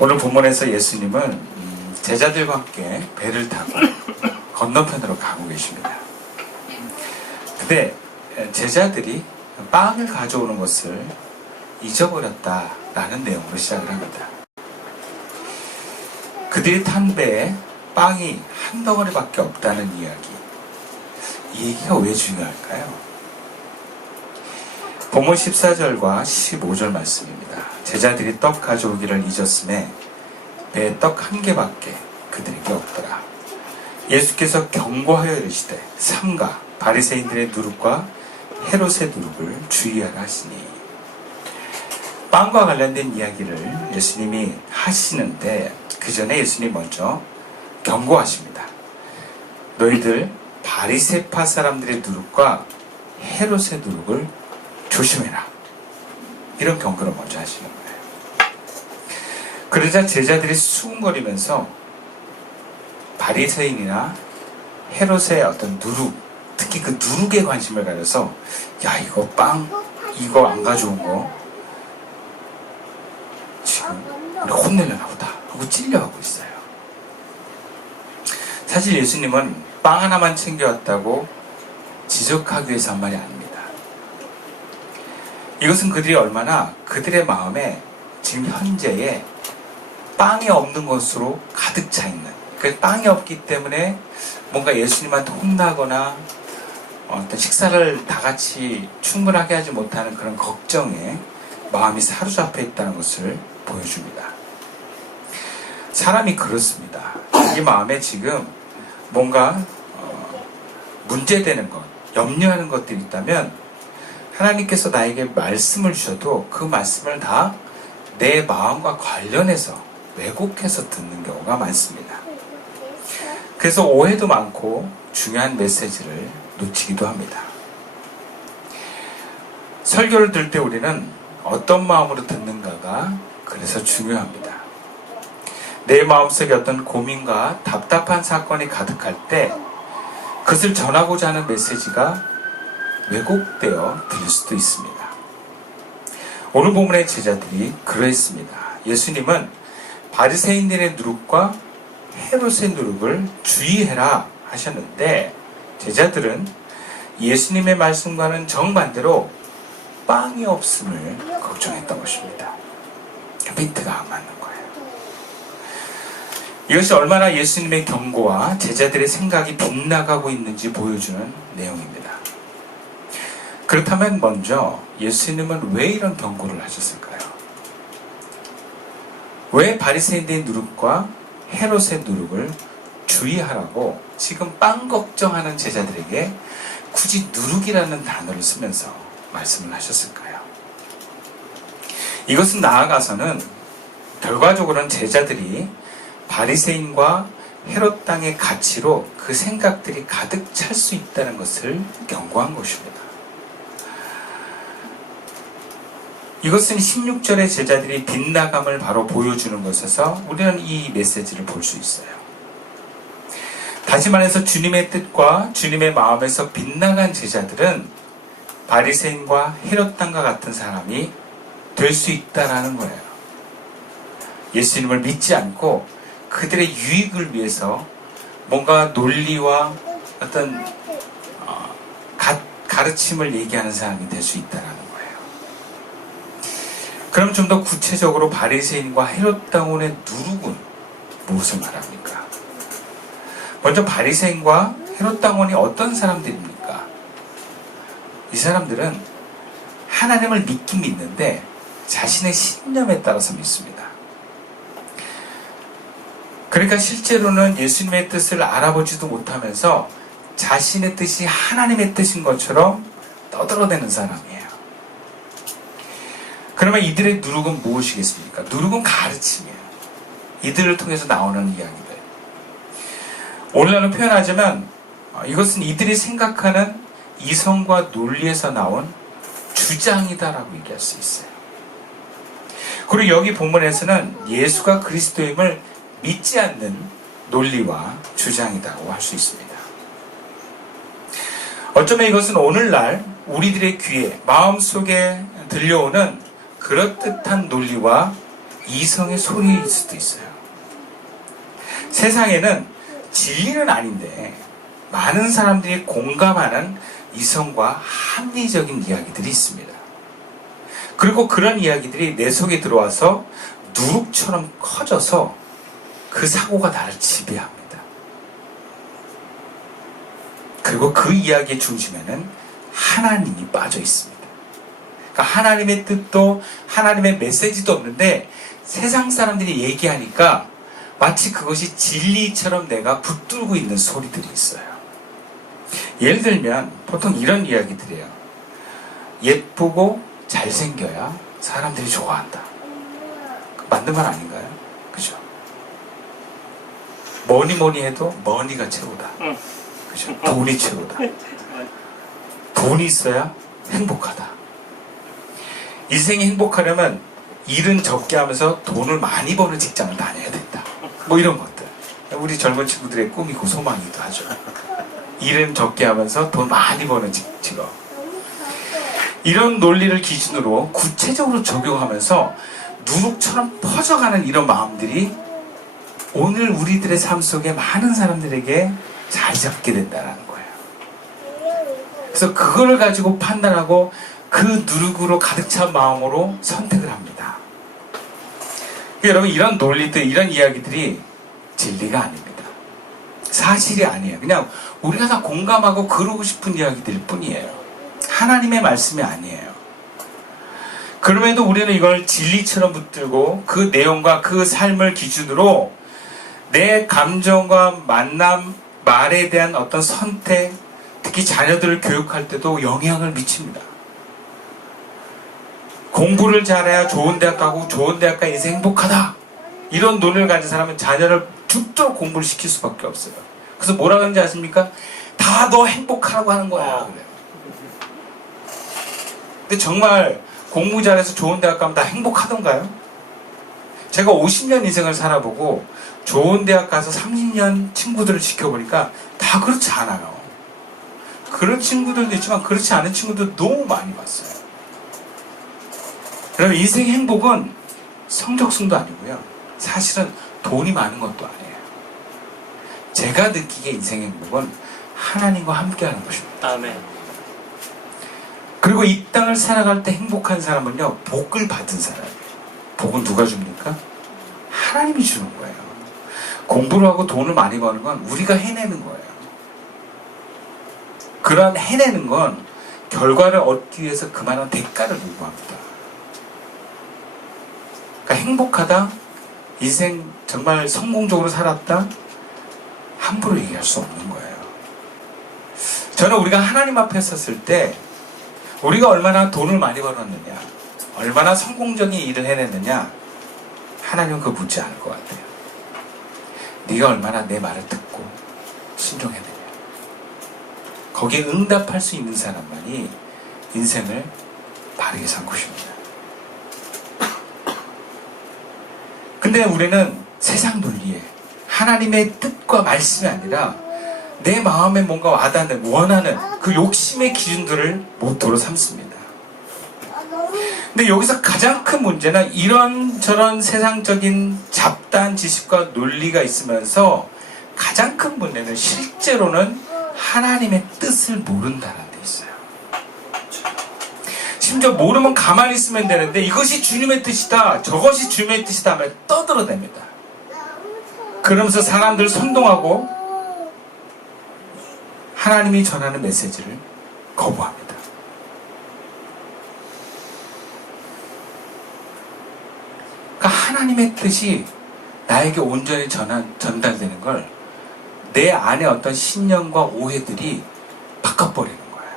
오늘 본문에서 예수님은 제자들과 함께 배를 타고 건너편으로 가고 계십니다. 근데 제자들이 빵을 가져오는 것을 잊어버렸다라는 내용으로 시작을 합니다. 그들이 탄 배에 빵이 한 덩어리밖에 없다는 이야기. 이 얘기가 왜 중요할까요? 본문 14절과 15절 말씀입니다. 제자들이 떡 가져오기를 잊었음에 배에 떡 한 개밖에 그들에게 없더라. 예수께서 경고하여 이르시되 삼가 바리새인들의 누룩과 헤롯의 누룩을 주의하라 하시니, 빵과 관련된 이야기를 예수님이 하시는데 그 전에 예수님 먼저 경고하십니다. 너희들 바리새파 사람들의 누룩과 헤롯의 누룩을 조심해라. 이런 경고를 먼저 하시는 거예요. 그러자 제자들이 수군거리면서 바리새인이나 헤롯의 어떤 누룩, 특히 그 누룩에 관심을 가져서 야, 이거 빵, 이거 안 가져온 거 지금 우리 혼내려나 보다 하고 찔려하고 있어요. 사실 예수님은 빵 하나만 챙겨왔다고 지적하기 위해서 한 말이 아닙니다. 이것은 그들이 얼마나 그들의 마음에 지금 현재에 빵이 없는 것으로 가득 차 있는, 그 빵이 없기 때문에 뭔가 예수님한테 혼나거나 어떤 식사를 다 같이 충분하게 하지 못하는 그런 걱정에 마음이 사로잡혀 있다는 것을 보여줍니다. 사람이 그렇습니다. 자기 마음에 지금 뭔가 문제되는 것, 염려하는 것들이 있다면 하나님께서 나에게 말씀을 주셔도 그 말씀을 다 내 마음과 관련해서 왜곡해서 듣는 경우가 많습니다. 그래서 오해도 많고 중요한 메시지를 놓치기도 합니다. 설교를 들을 때 우리는 어떤 마음으로 듣는가가 그래서 중요합니다. 내 마음속에 어떤 고민과 답답한 사건이 가득할 때 그것을 전하고자 하는 메시지가 왜곡되어 들릴 수도 있습니다. 오늘 본문의 제자들이 그러했습니다. 예수님은 바리새인들의 누룩과 헤롯의 누룩을 주의해라 하셨는데 제자들은 예수님의 말씀과는 정반대로 빵이 없음을 걱정했던 것입니다. 핀트가 안 맞는 거예요. 이것이 얼마나 예수님의 경고와 제자들의 생각이 빗나가고 있는지 보여주는 내용입니다. 그렇다면 먼저 예수님은 왜 이런 경고를 하셨을까요? 왜 바리새인들의 누룩과 헤롯의 누룩을 주의하라고 지금 빵 걱정하는 제자들에게 굳이 누룩이라는 단어를 쓰면서 말씀을 하셨을까요? 이것은 나아가서는 결과적으로는 제자들이 바리새인과 헤롯 땅의 가치로 그 생각들이 가득 찰 수 있다는 것을 경고한 것입니다. 이것은 16절의 제자들이 빗나감을 바로 보여주는 것에서 우리는 이 메시지를 볼 수 있어요. 다시 말해서 주님의 뜻과 주님의 마음에서 빗나간 제자들은 바리새인과 헤롯 땅과 같은 사람이 될 수 있다라는 거예요. 예수님을 믿지 않고 그들의 유익을 위해서 뭔가 논리와 어떤 가르침을 얘기하는 사람이 될 수 있다라는 거예요. 그럼 좀 더 구체적으로 바리새인과 헤롯 당원의 누룩은 무엇을 말합니까? 먼저 바리새인과 헤롯 당원이 어떤 사람들입니까? 이 사람들은 하나님을 믿긴 믿는데 자신의 신념에 따라서 믿습니다. 그러니까 실제로는 예수님의 뜻을 알아보지도 못하면서 자신의 뜻이 하나님의 뜻인 것처럼 떠들어대는 사람이에요. 그러면 이들의 누룩은 무엇이겠습니까? 누룩은 가르침이에요. 이들을 통해서 나오는 이야기들. 오늘날로 표현하자면 이것은 이들이 생각하는 이성과 논리에서 나온 주장이다라고 얘기할 수 있어요. 그리고 여기 본문에서는 예수가 그리스도임을 믿지 않는 논리와 주장이라고 할 수 있습니다. 어쩌면 이것은 오늘날 우리들의 귀에 마음속에 들려오는 그럴듯한 논리와 이성의 소리일 수도 있어요. 세상에는 진리는 아닌데 많은 사람들이 공감하는 이성과 합리적인 이야기들이 있습니다. 그리고 그런 이야기들이 내 속에 들어와서 누룩처럼 커져서 그 사고가 나를 지배합니다. 그리고 그 이야기의 중심에는 하나님이 빠져 있습니다. 그러니까 하나님의 뜻도 하나님의 메시지도 없는데 세상 사람들이 얘기하니까 마치 그것이 진리처럼 내가 붙들고 있는 소리들이 있어요. 예를 들면 보통 이런 이야기들이에요. 예쁘고 잘생겨야 사람들이 좋아한다. 맞는 말 아닌가요? 그죠? 뭐니 해도 머니가 최고다. 그죠? 돈이 최고다. 돈이 있어야 행복하다. 인생이 행복하려면 일은 적게 하면서 돈을 많이 버는 직장을 다녀야 된다. 뭐 이런 것들. 우리 젊은 친구들의 꿈이고 소망이기도 하죠. 일은 적게 하면서 돈 많이 버는 직업. 이런 논리를 기준으로 구체적으로 적용하면서 누룩처럼 퍼져가는 이런 마음들이 오늘 우리들의 삶 속에 많은 사람들에게 자리 잡게 된다는 거예요. 그래서 그걸 가지고 판단하고 그 누룩으로 가득 찬 마음으로 선택을 합니다. 여러분, 이런 논리들, 이런 이야기들이 진리가 아닙니다. 사실이 아니에요. 그냥 우리가 다 공감하고 그러고 싶은 이야기들일 뿐이에요. 하나님의 말씀이 아니에요. 그럼에도 우리는 이걸 진리처럼 붙들고 그 내용과 그 삶을 기준으로 내 감정과 만남, 말에 대한 어떤 선택, 특히 자녀들을 교육할 때도 영향을 미칩니다. 공부를 잘해야 좋은 대학 가고 좋은 대학 가야 인생 행복하다. 이런 논리를 가진 사람은 자녀를 죽도록 공부를 시킬 수밖에 없어요. 그래서 뭐라 그러는지 아십니까? 다 너 행복하라고 하는 거야. 그래요. 근데 정말 공부 잘해서 좋은 대학 가면 다 행복하던가요? 제가 50년 인생을 살아보고 좋은 대학 가서 30년 친구들을 지켜보니까 다 그렇지 않아요. 그런 친구들도 있지만 그렇지 않은 친구들도 너무 많이 봤어요. 그러면 인생의 행복은 성적순도 아니고요. 사실은 돈이 많은 것도 아니에요. 제가 느끼기에 인생의 행복은 하나님과 함께하는 것입니다. 아멘. 그리고 이 땅을 살아갈 때 행복한 사람은요, 복을 받은 사람이에요. 복은 누가 줍니까? 하나님이 주는 거예요. 공부를 하고 돈을 많이 버는 건 우리가 해내는 거예요. 그런 해내는 건 결과를 얻기 위해서 그만한 대가를 요구합니다. 그러니까 행복하다, 인생 정말 성공적으로 살았다, 함부로 얘기할 수 없는 거예요. 저는 우리가 하나님 앞에 섰을 때 우리가 얼마나 돈을 많이 벌었느냐, 얼마나 성공적인 일을 해냈느냐, 하나님은 그거 묻지 않을 것 같아요. 네가 얼마나 내 말을 듣고 순종했느냐. 거기에 응답할 수 있는 사람만이 인생을 바르게 산 것입니다. 근데 우리는 세상 논리에 하나님의 뜻과 말씀이 아니라 내 마음에 뭔가 와닿는, 원하는 그 욕심의 기준들을 모토로 삼습니다. 근데 여기서 가장 큰 문제는 이런저런 세상적인 잡다한 지식과 논리가 있으면서 가장 큰 문제는 실제로는 하나님의 뜻을 모른다는 데 있어요. 심지어 모르면 가만히 있으면 되는데 이것이 주님의 뜻이다, 저것이 주님의 뜻이다 하면 떠들어댑니다. 그러면서 사람들 선동하고 하나님이 전하는 메시지를 거부합니다. 그러니까 하나님의 뜻이 나에게 온전히 전달되는 걸 내 안에 어떤 신념과 오해들이 바꿔버리는 거예요.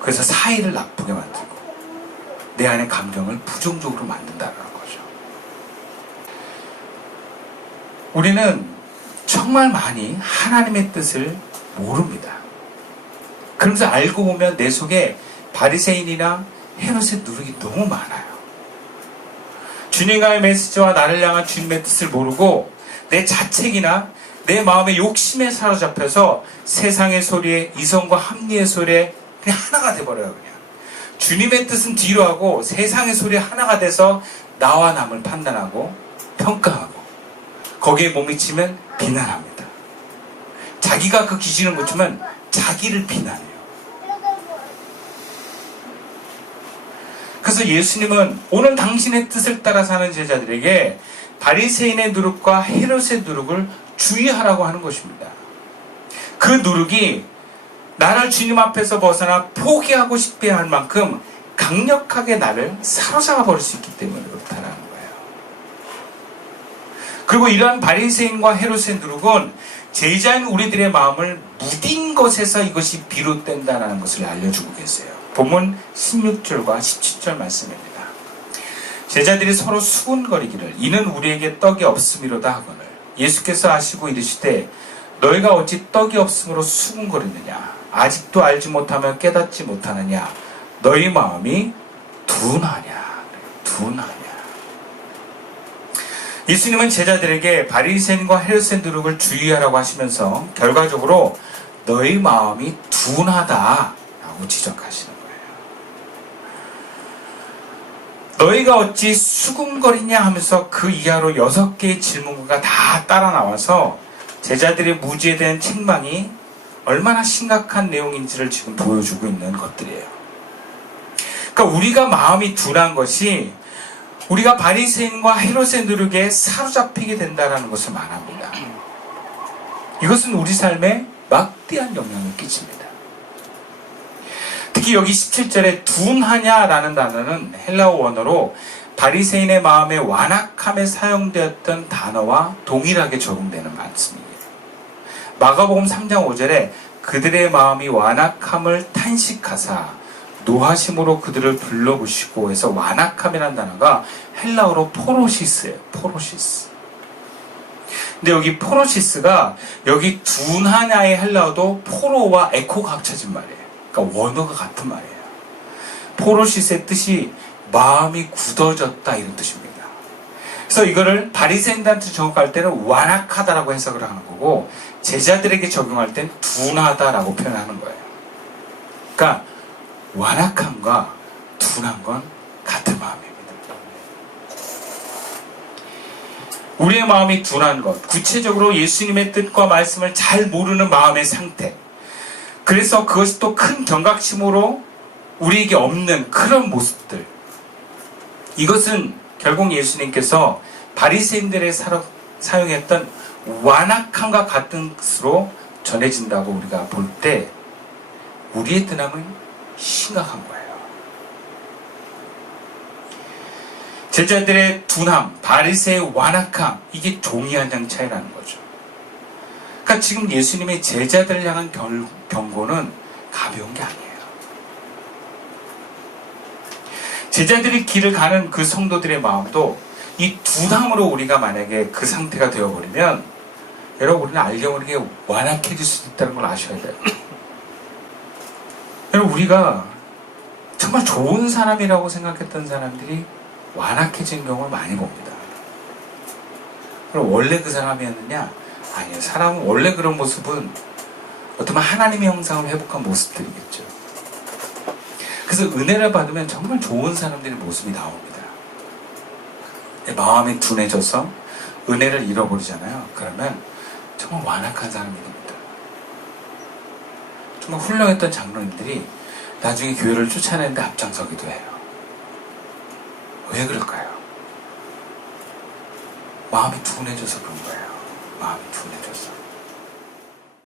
그래서 사이를 나쁘게 만들고 내 안의 감정을 부정적으로 만든다는 거죠. 우리는 정말 많이 하나님의 뜻을 모릅니다. 그러면서 알고 보면 내 속에 바리새인이나 헤롯의 누룩이 너무 많아요. 주님과의 메시지와 나를 향한 주님의 뜻을 모르고 내 자책이나 내 마음의 욕심에 사로잡혀서 세상의 소리에, 이성과 합리의 소리에 그냥 하나가 돼버려요. 그냥 주님의 뜻은 뒤로 하고 세상의 소리에 하나가 돼서 나와 남을 판단하고 평가하고 거기에 못 미치면 비난합니다. 자기가 그 기준을 못 주면 자기를 비난해요. 그래서 예수님은 오늘 당신의 뜻을 따라 사는 제자들에게 바리새인의 누룩과 헤롯의 누룩을 주의하라고 하는 것입니다. 그 누룩이 나를 주님 앞에서 벗어나 포기하고 싶게 할 만큼 강력하게 나를 사로잡아 버릴 수 있기 때문에 그렇다는 거예요. 그리고 이러한 바리새인과 헤롯의 누룩은 제자인 우리들의 마음을 무딘 것에서 이것이 비롯된다는 것을 알려주고 계세요. 본문 16절과 17절 말씀입니다. 제자들이 서로 수군거리기를 이는 우리에게 떡이 없음이로다 하거늘 예수께서 아시고 이르시되 너희가 어찌 떡이 없음으로 수군거리느냐 아직도 알지 못하며 깨닫지 못하느냐 너희 마음이 둔하냐. 예수님은 제자들에게 바리새인과 헤롯의 누룩을 주의하라고 하시면서 결과적으로 너희 마음이 둔하다라고 지적하시는 거예요. 너희가 어찌 수군거리냐 하면서 그 이하로 6개의 질문구가 다 따라 나와서 제자들의 무지에 대한 책망이 얼마나 심각한 내용인지를 지금 보여주고 있는 것들이에요. 그러니까 우리가 마음이 둔한 것이 우리가 바리새인과 헤롯의 누룩에 사로잡히게 된다는 것을 말합니다. 이것은 우리 삶에 막대한 영향을 끼칩니다. 특히 여기 17절에 둔하냐라는 단어는 헬라어 원어로 바리새인의 마음의 완악함에 사용되었던 단어와 동일하게 적용되는 말씀이에요. 마가복음 3장 5절에 그들의 마음이 완악함을 탄식하사 노하심으로 그들을 불러보시고 해서 완악함이라는 단어가 헬라어로 포로시스예요. 포로시스. 근데 여기 포로시스가 여기 둔하냐의 헬라어도 포로와 에코가 합쳐진 말이에요. 그러니까 원어가 같은 말이에요. 포로시스의 뜻이 마음이 굳어졌다 이런 뜻입니다. 그래서 이거를 바리새인들한테 적용할 때는 완악하다라고 해석을 하는 거고 제자들에게 적용할 땐 둔하다라고 표현하는 거예요. 그러니까 완악함과 둔한 건 같은 마음입니다. 우리의 마음이 둔한 것, 구체적으로 예수님의 뜻과 말씀을 잘 모르는 마음의 상태. 그래서 그것이 또 큰 경각심으로 우리에게 없는 그런 모습들. 이것은 결국 예수님께서 바리새인들의 사용했던 완악함과 같은 것으로 전해진다고 우리가 볼 때 우리의 둔함은 심각한 거예요. 제자들의 둔함, 바리새의 완악함, 이게 종이 한 장 차이라는 거죠. 그러니까 지금 예수님의 제자들을 향한 경고는 가벼운 게 아니에요. 제자들이 길을 가는 그 성도들의 마음도 이 둔함으로 우리가 만약에 그 상태가 되어버리면 여러분 우리는 알게 모르게 완악해질 수 있다는 걸 아셔야 돼요. 여러분 우리가 정말 좋은 사람이라고 생각했던 사람들이 완악해진 경우를 많이 봅니다. 그럼 원래 그 사람이었느냐? 아니요. 사람은 원래 그런 모습은 어쩌면 하나님의 형상을 회복한 모습들이겠죠. 그래서 은혜를 받으면 정말 좋은 사람들의 모습이 나옵니다. 마음이 둔해져서 은혜를 잃어버리잖아요. 그러면 정말 완악한 사람이 됩니다. 정말 훌륭했던 장로님들이 나중에 교회를 쫓아내는데 앞장서기도 해요. 왜 그럴까요? 마음이 둔해져서 그런 거예요. 마음이 둔해져서.